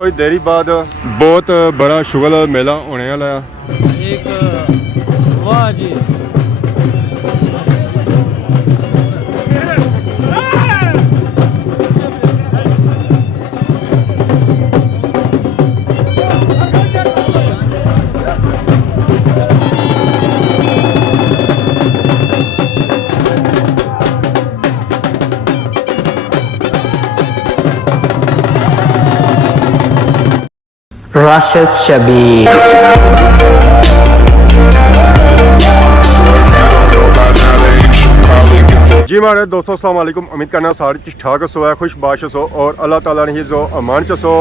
थोड़ी देरी बाद बहुत बड़ा शुगल मेला होने वाला है। एक वाह जी Rashid Shabir. जी मारे दोस्तों अस्सलाम वालेकुम। उम्मीद करना सारे ठीक ठाक सो है, खुश बाश सो और अल्लाह ताला ने जो अमान च सो।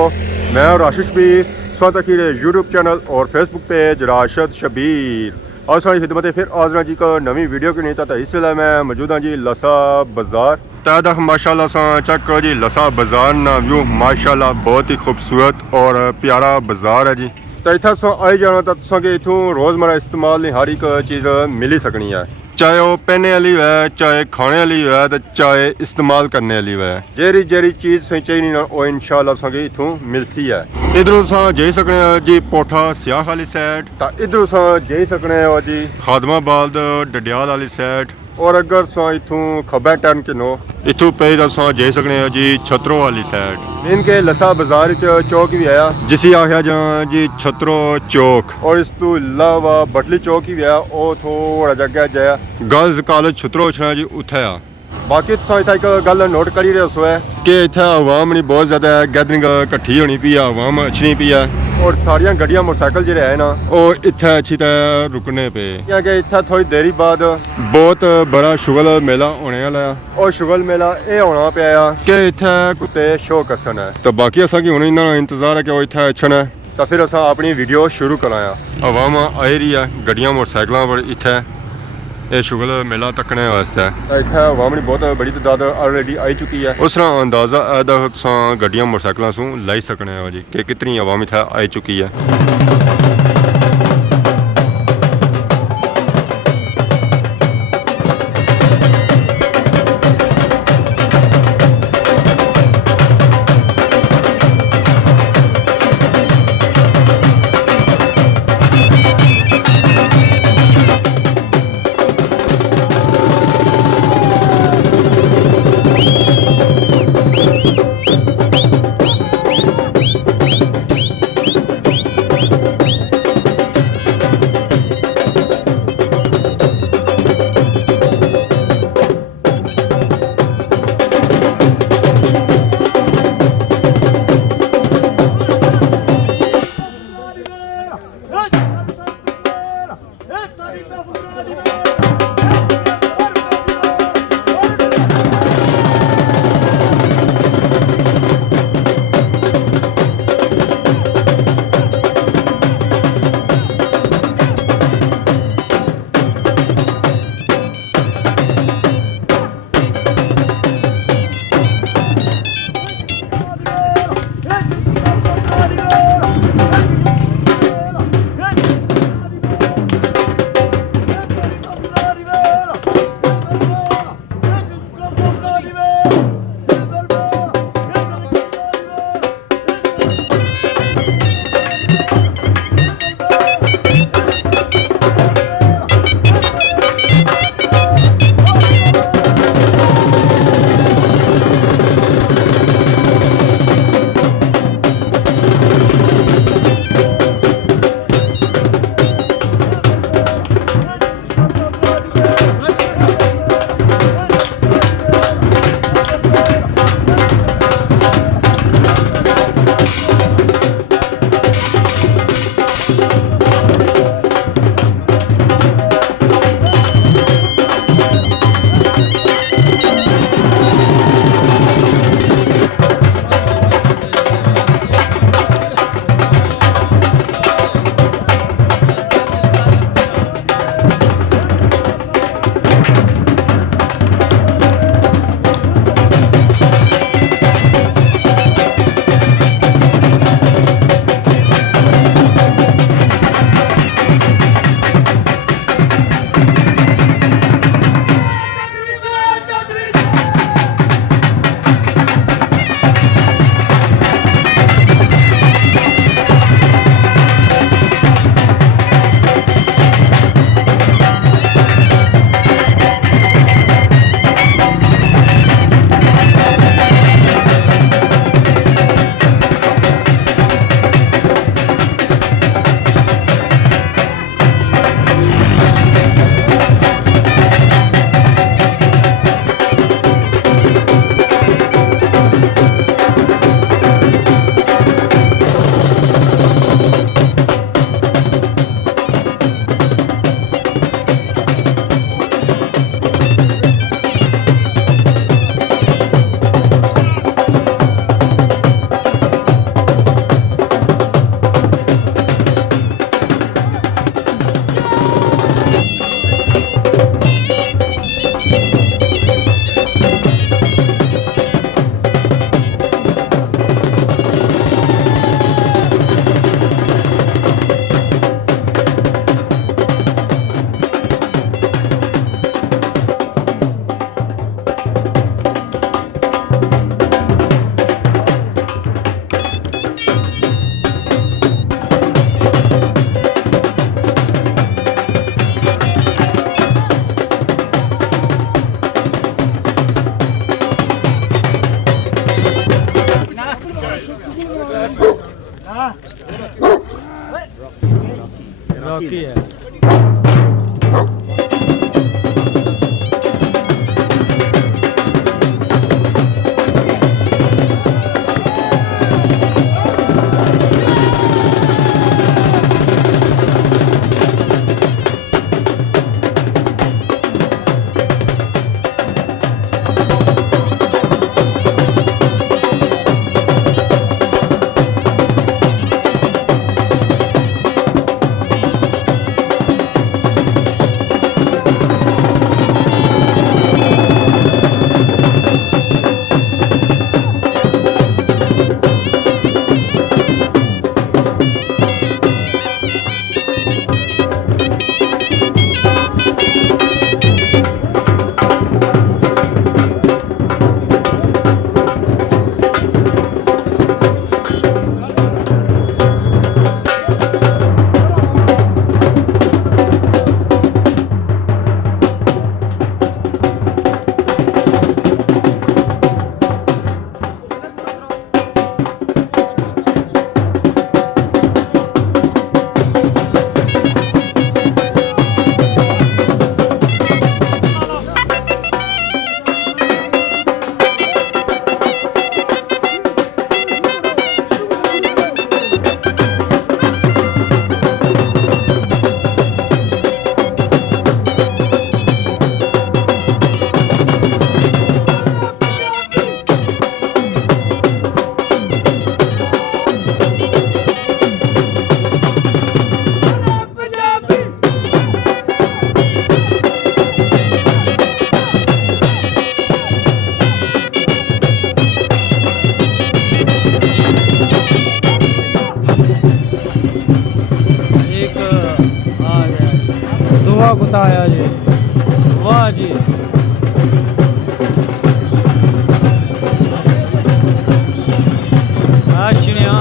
मैं राशिद शबीर स्वतः की यूट्यूब चैनल और फेसबुक पेज राशिद शबीर और सारी खिदमत फिर आजरा जी का नवी वीडियो की नहीं था। इस वेले मैं मौजूद हाँ जी लसा बाजार तक माशाल्लाह सा चेक करो जी लसा बाजार ना व्यू माशाल्लाह बहुत ही खूबसूरत और प्यारा बाजार है जी। तो इतना आई जाना तो तुसा कि इतों रोज़मर्रा इस्तेमाल नहीं हर एक चीज़ मिली सकनी है, चाहे वो पहने वाली है, चाहे खाने वाली है, तो चाहे इस्तेमाल करने वाली है। जेरी जेरी चीज़ सही चाहिए ना वो इंशाल्लाह सके इथों मिलती है। इधरों सा जाई सकने जी पोठा सियाह वाली साइड, तो इधरों सा जाई सकने हो जी खादमाबाद डडियाल वाली साइड, और अगर सा इथों खब्बे टर्न के नो इथों पे सा जाई सकने हो जी छत्रो वाली साइड। इनके लसा बाजार चौक भी है जिसी आख्या जा जी छत्रो चौक, और इस तो अलावा बटली चौक भी है वो थोड़ा जगह जाया गर्ल्स कॉलेज छत्रो छना जी उत्थे आ। बाकी तुम इतना एक गल नोट करी रहे हो है कि इतना आवाम नहीं बहुत ज़्यादा गैदरिंग कट्ठी होनी पी है, आवाम अच्छी पी है, और सारिया गड्डियां मोटरसाइकिल जो है ना वो इतना अच्छी तरह रुकने पे क्योंकि इतना थोड़ी देरी बाद बहुत बड़ा शुगल मेला होने वाला है। और शुगल मेला ये होना पाया कि इतना कुत्ते शो करसन है। तो बाकी असा की हूँ इन्होंने इंतजार है कि वो इतना अच्छा है। तो फिर असा अपनी वीडियो शुरू कराया। आवाम आई रही है गड्डियां मोटरसाइकिलों पर इतना ये शुगल मेला तकने वास्ते इतना आवाम की बहुत बड़ी तादाद ऑलरेडी आई चुकी है। उस तरह अंदाजा गड्डियां मोटरसाइकिलों से लाई सकने हो जी कि कितनी आवाम इतना आई चुकी है। रॉकी है। एक आ गया दुआ कुताया जी। वाह जी। आशिया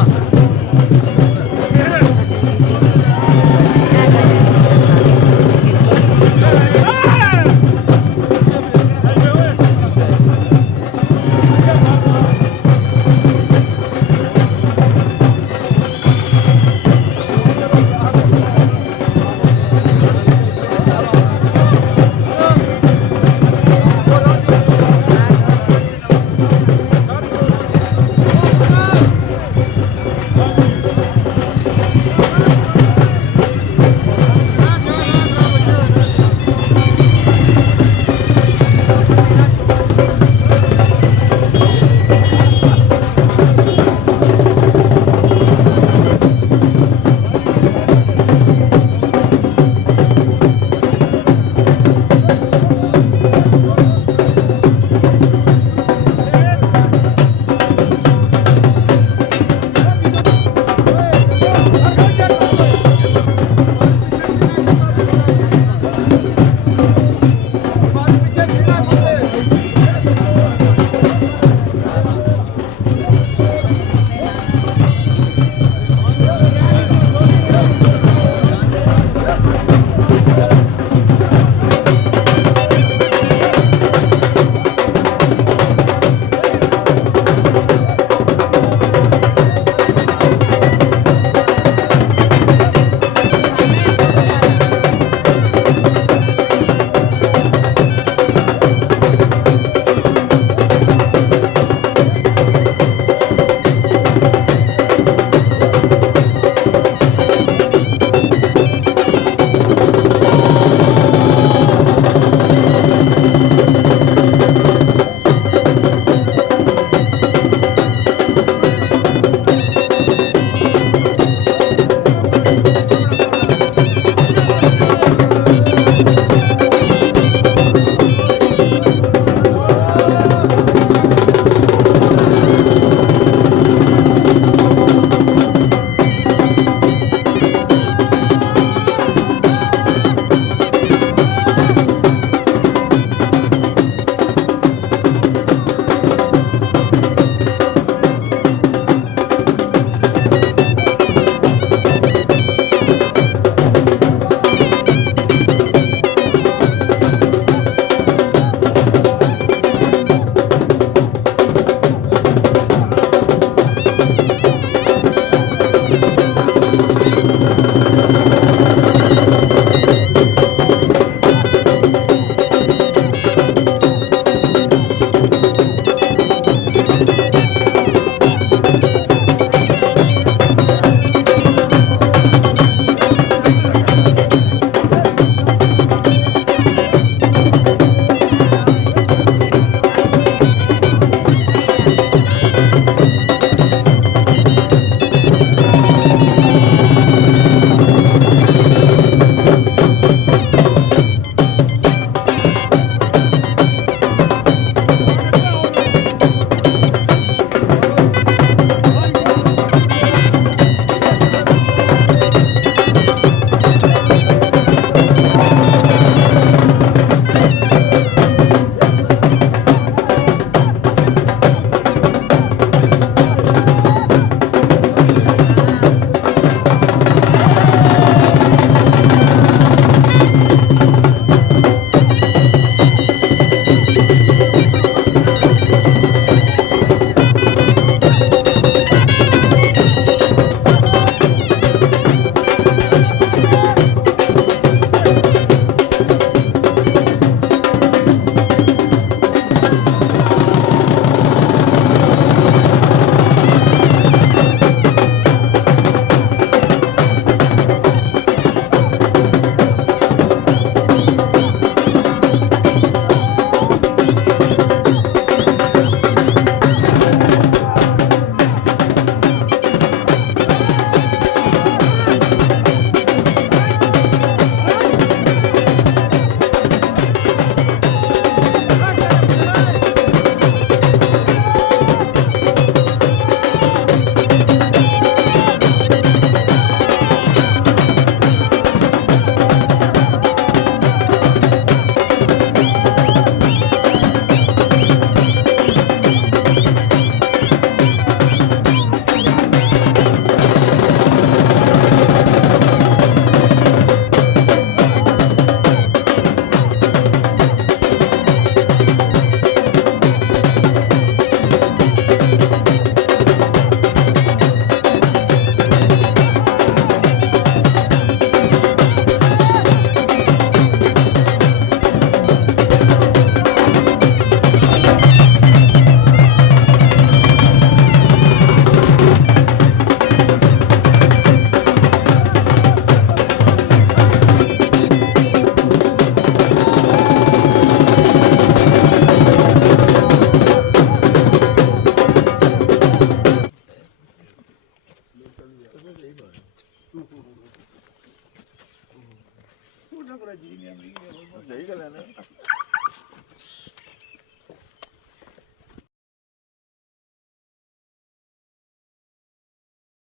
ਸਹੀ ਗੱਲ ਹੈ ਨਾ